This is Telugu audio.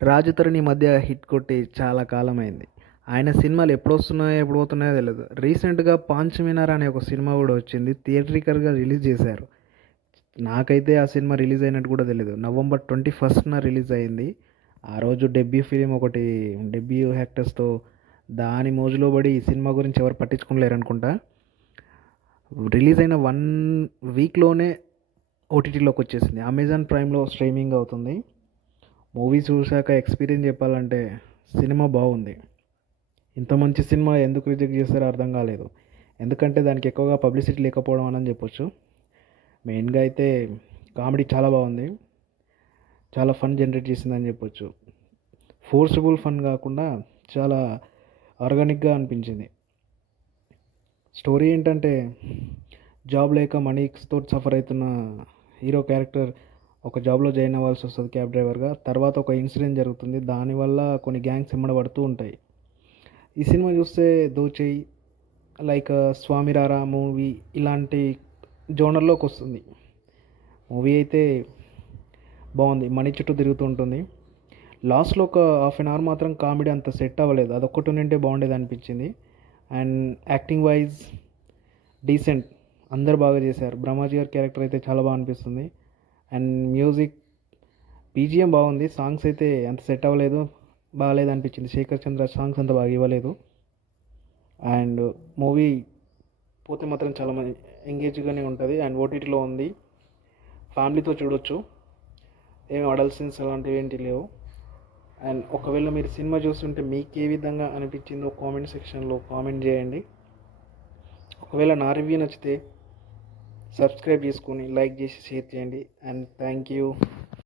రాజుతరుణ్ ఈ మధ్య హిట్ కొట్టి చాలా కాలమైంది. ఆయన సినిమాలు ఎప్పుడొస్తున్నాయో, ఎప్పుడు పోతున్నాయో తెలీదు. రీసెంట్‌గా 'పాంచ్ మినార్' అనే ఒక సినిమా గూడా వచ్చింది. థియేట్రికల్‌గా రిలీజ్ చేశారు. నాకైతే ఆ సినిమా రిలీజ్ అయినట్టు కూడా తెలీదు. నవంబర్ 21న రిలీజ్ అయింది. ఆ రోజు డెబ్యూ ఫిల్మ్ ఒకటి, డెబ్యూ యాక్టర్స్‌తో దాని మోజులో పడి ఈ సినిమా గురించి ఎవరు పట్టించుకోలేరనుకుంటా. రిలీజ్ అయిన 1 వీక్‌లోనే ఓటీటీలోకి వచ్చేసింది. అమెజాన్ ప్రైమ్‌లో స్ట్రీమింగ్ అవుతుంది. మూవీ చూశాక ఎక్స్పీరియన్స్ చెప్పాలంటే సినిమా బాగుంది. ఇంత మంచి సినిమా ఎందుకు రిజెక్ట్ చేస్తారో అర్థం కాలేదు. ఎందుకంటే దానికి ఎక్కువగా పబ్లిసిటీ లేకపోవడం అని చెప్పొచ్చు. మెయిన్గా అయితే కామెడీ చాలా బాగుంది. చాలా ఫన్ జనరేట్ చేసిందని చెప్పొచ్చు. ఫోర్స్‌బుల్ ఫన్ కాకుండా చాలా ఆర్గానిక్గా అనిపించింది. స్టోరీ ఏంటంటే, జాబ్ లేక మనీతో సఫర్ అవుతున్న హీరో క్యారెక్టర్ ఒక జాబ్లో జాయిన్ అవ్వాల్సి వస్తుంది క్యాబ్ డ్రైవర్గా. తర్వాత ఒక ఇన్సిడెంట్ జరుగుతుంది. దానివల్ల కొన్ని గ్యాంగ్స్ ఎమ్మడబడుతూ ఉంటాయి. ఈ సినిమా చూస్తే దోచేయ్, లైక్ స్వామి రారా మూవీ ఇలాంటి జోనర్లోకి వస్తుంది. మూవీ అయితే బాగుంది. మనీ చుట్టూ తిరుగుతూ ఉంటుంది. లాస్ట్లో ఒక హాఫ్ అన్ అవర్ మాత్రం కామెడీ అంత సెట్ అవ్వలేదు. అదొక్కటి ఉండింటే బాగుండేది అనిపించింది. అండ్ యాక్టింగ్ వైజ్ డీసెంట్, అందరు బాగా చేశారు. బ్రహ్మాజీ గారి క్యారెక్టర్ అయితే చాలా బాగా అనిపిస్తుంది. అండ్ మ్యూజిక్, బీజిఎం బాగుంది. సాంగ్స్ అయితే అంత సెట్ అవ్వలేదు, బాగాలేదు అనిపించింది. శేఖర్ చంద్ర సాంగ్స్ అంత బాగా ఇవ్వలేదు. అండ్ మూవీ పోతే మాత్రం చాలా మంచి ఎంగేజ్గానే ఉంటుంది. అండ్ ఓటీటీలో ఉంది, ఫ్యామిలీతో చూడొచ్చు. ఏమి అడల్ట్ సీన్స్ అలాంటివి ఏంటి లేవు. అండ్ ఒకవేళ మీరు సినిమా చూస్తుంటే మీకు ఏ విధంగా అనిపించిందో కామెంట్ సెక్షన్లో కామెంట్ చేయండి. ఒకవేళ నా రివ్యూ నచ్చితే సబ్స్క్రైబ్ చేసుకొని లైక్ చేసి షేర్ చేయండి. And thank you.